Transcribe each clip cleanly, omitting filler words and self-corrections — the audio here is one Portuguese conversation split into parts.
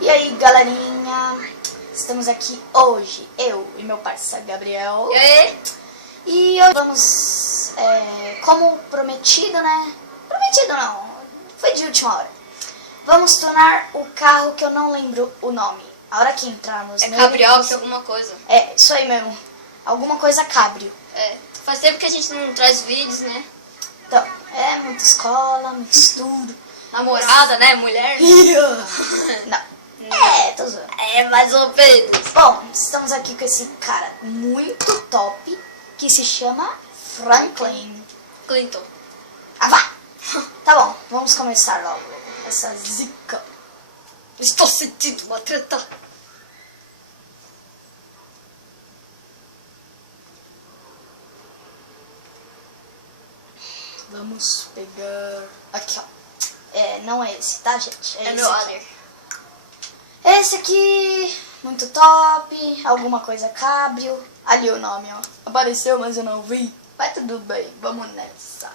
E aí, galerinha, estamos aqui hoje, eu e meu parceiro Gabriel. E aí? E hoje vamos, como prometido, né? Prometido não, foi de última hora. Vamos tunar o carro que eu não lembro o nome. A hora que entrarmos É nele, cabriolet alguma coisa. É, isso aí mesmo. Alguma coisa cabrio. É. Faz tempo que a gente não traz vídeos, né? Então, é muita escola, muito estudo. Namorada, né? Mulher. Não. Tô zoando. É, mais ou menos. Bom, estamos aqui com esse cara muito top que se chama Franklin. Clinton. Ah, vá! Tá bom, vamos começar logo essa zica. Estou sentindo uma treta. Vamos pegar... Aqui, ó. Não é esse, tá, gente? É esse meu aqui. Ader. Esse aqui, muito top. Alguma coisa cabrio. Ali o nome, ó. Apareceu, mas eu não vi. Mas tudo bem, vamos nessa.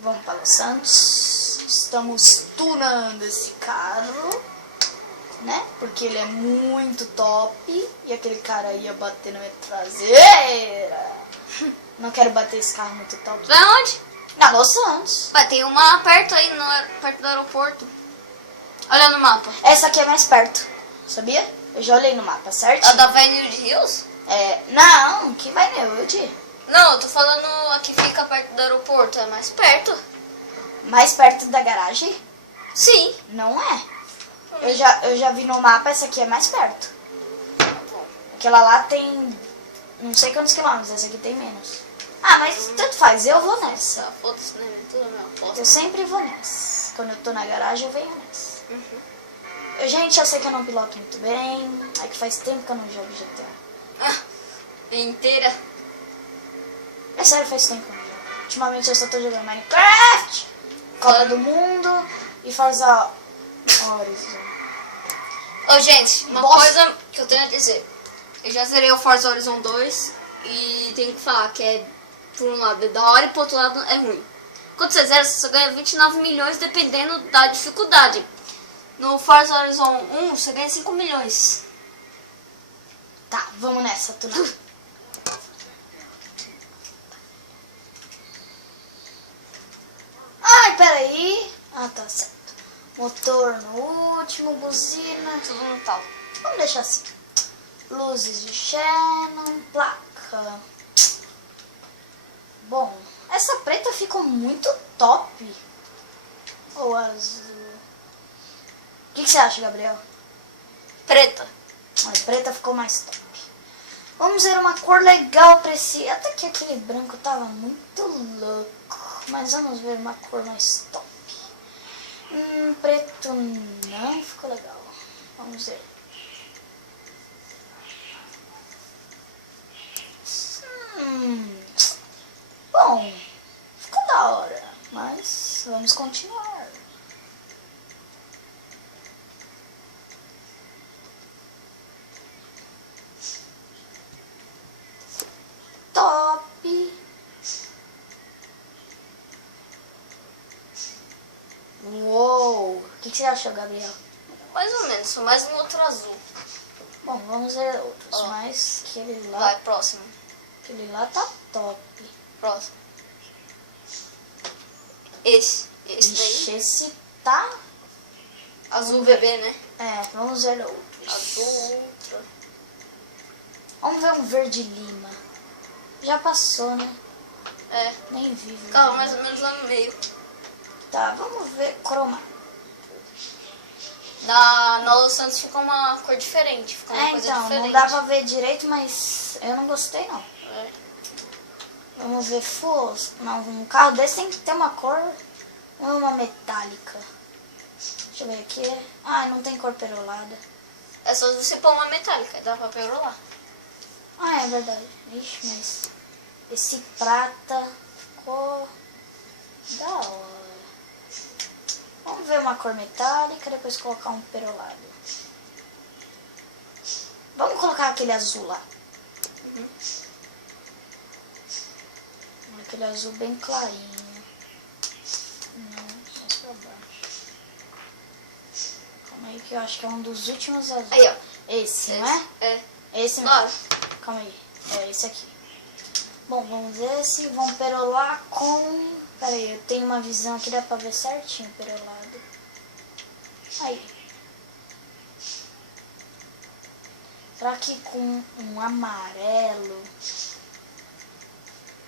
Vamos para Los Santos. Estamos tunando esse carro, né? Porque ele é muito top. E aquele cara ia bater na minha traseira. Não quero bater esse carro muito top. Vai onde? Na Los Santos. Vai, tem uma perto aí, perto do aeroporto. Olha no mapa. Essa aqui é mais perto, sabia? Eu já olhei no mapa, certo? A da Vinewood Hills? Não, que vai Newood. Não, eu tô falando a que fica perto do aeroporto. É mais perto? Mais perto da garagem? Sim. Não é. Eu já vi no mapa, essa aqui é mais perto. Tá bom. Aquela lá tem não sei quantos quilômetros, essa aqui tem menos. Ah, mas tanto faz, eu vou nessa. Tá, foda-se, né? Tudo minha aposta. Eu sempre vou nessa. Quando eu tô na garagem, eu venho nessa. Gente, eu sei que eu não piloto muito bem. É que faz tempo que eu não jogo GTA. Inteira. É sério, faz tempo que eu não jogo. Ultimamente eu só tô jogando Minecraft, Copa do Mundo e Forza Horizon. Ô, gente, uma Bosta. coisa que eu tenho a dizer. Eu já zerei o Forza Horizon 2 e tenho que falar que é, por um lado, é da hora e por outro lado é ruim. Quando você zera, você só ganha 29 milhões dependendo da dificuldade. No Forza Horizon 1, você ganha 5 milhões. Tá, vamos nessa, tunar. Ai, peraí. Ah, tá certo. Motor no último, buzina. Tudo no tal. Vamos deixar assim. Luzes de Shannon, placa. Bom, essa preta ficou muito top. Ou azul. O que você acha, Gabriel? Preta. A preta ficou mais top. Vamos ver uma cor legal pra esse... Até que aquele branco tava muito louco. Mas vamos ver uma cor mais top. Preto não ficou legal. Vamos ver. Bom, ficou da hora. Mas vamos continuar. Top. Uou. O que você achou, Gabriel? Mais ou menos, só mais um outro azul. Bom, vamos ver outros. Ó. Mas aquele lá, Vai, próximo. aquele lá tá top. Próximo. Esse Ixi, daí. esse tá... Azul bebê, né? Vamos ver outros. Azul ultra. Vamos ver um verde lima. Já passou, né? É. Nem vi. verde Calma, lima. mais ou menos lá no meio. Tá, vamos ver cromado. Na Los Santos ficou uma cor diferente. Ficou uma coisa Então, diferente. não dá pra ver direito, mas eu não gostei, não. É. Vamos ver fosco. Não, um carro desse tem que ter uma cor, uma metálica. Deixa eu ver aqui. Ah, não tem cor perolada. É só você pôr uma metálica, dá pra perolar. Ah, é verdade. Ixi, mas esse prata ficou da hora. Vamos ver uma cor metálica, depois colocar um perolado. Vamos colocar aquele azul lá. Aquele azul bem clarinho. Não, mais pra baixo. aí que eu acho que é um dos últimos azuis. Aí, ó. Esse, não é? É. Esse Claro. mesmo. Calma aí. É esse aqui. Bom, vamos esse. Vamos perolar com... Pera aí, eu tenho uma visão aqui, dá pra ver certinho o perolado. Aí. Será que com um amarelo...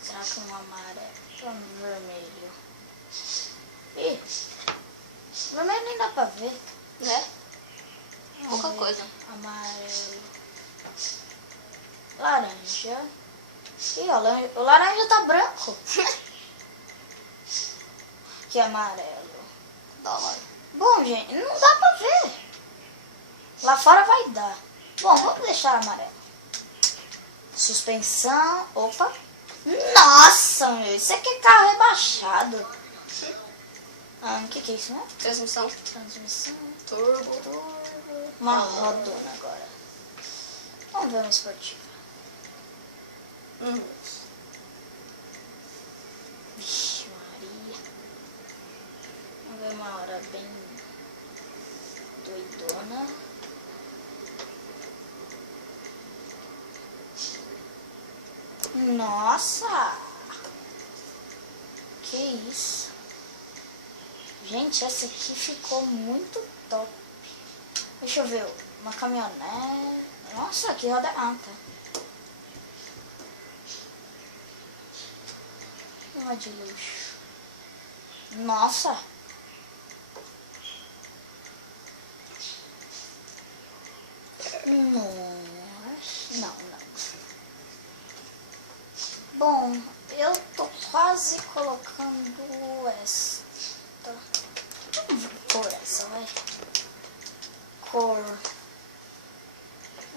Será que um amarelo... Um vermelho... Ih, vermelho nem dá pra ver. Né? Vamos Pouca ver. coisa. Amarelo. Laranja. Ih, ó, o laranja tá branco. Que amarelo. Da hora. Bom, gente, não dá pra ver. Lá fora vai dar. Bom, vamos deixar amarelo. Suspensão. Opa. Nossa, meu. Isso aqui é carro rebaixado. O que é isso, né? Transmissão. Transmissão. Turbo. Uma rodona agora. Vamos ver uma esportiva. Vixe, Maria. Vamos ver uma hora bem doidona. Nossa! Que isso? Gente, essa aqui ficou muito top. Deixa eu ver, uma caminhonete. Nossa, que roda alta. Uma de luxo. Nossa! Não. Bom, eu tô quase colocando esta. Vamos por essa, vai. Cor.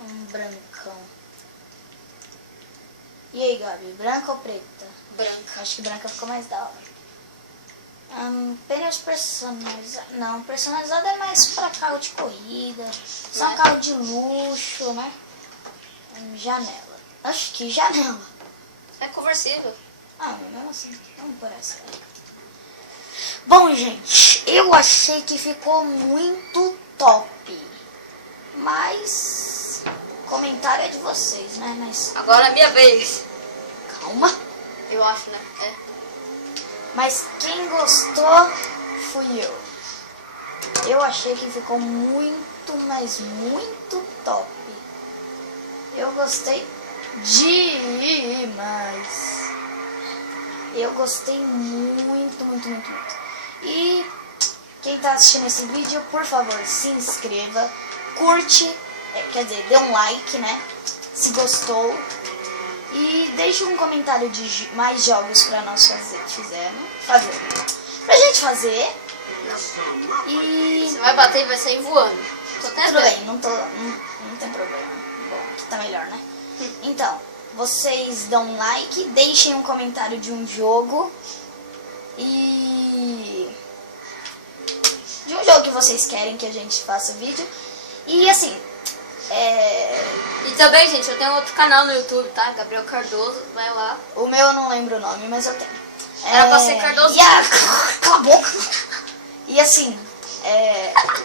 Um brancão. E aí, Gabi, branca ou preta? Branca. Acho que branca ficou mais da hora. Pneus personalizados. Não, personalizado é mais pra carro de corrida. Só um carro de luxo, né? Janela. Acho que janela. É conversível. Mas mesmo assim, vamos por essa aí. Bom, gente, eu achei que ficou muito top. Mas o comentário é de vocês, né? Mas Agora é minha vez. calma. Eu acho, né? É. Mas quem gostou fui eu. Eu achei que ficou muito, mas muito top. Eu gostei demais. Eu gostei muito. E quem tá assistindo esse vídeo, por favor, se inscreva, curte, quer dizer, dê um like, né? Se gostou. E deixe um comentário de mais jogos pra nós fazer. Pra gente fazer. E Você vai bater e vai sair voando. Tô até tudo vendo. bem, não tem problema. Bom, aqui tá melhor, né? Então, vocês dão um like, deixem um comentário de um jogo. E de um jogo que vocês querem que a gente faça vídeo. E assim, E também, gente, eu tenho outro canal no YouTube, tá? Gabriel Cardoso, vai lá. o meu eu não lembro o nome, mas eu tenho. Era pra ser Cardoso. Cala a boca! E assim,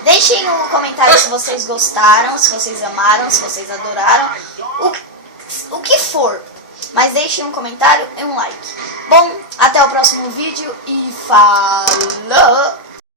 deixem no comentário se vocês gostaram, se vocês amaram, se vocês adoraram, o que for. Mas deixem um comentário e um like. Bom, até o próximo vídeo e falou!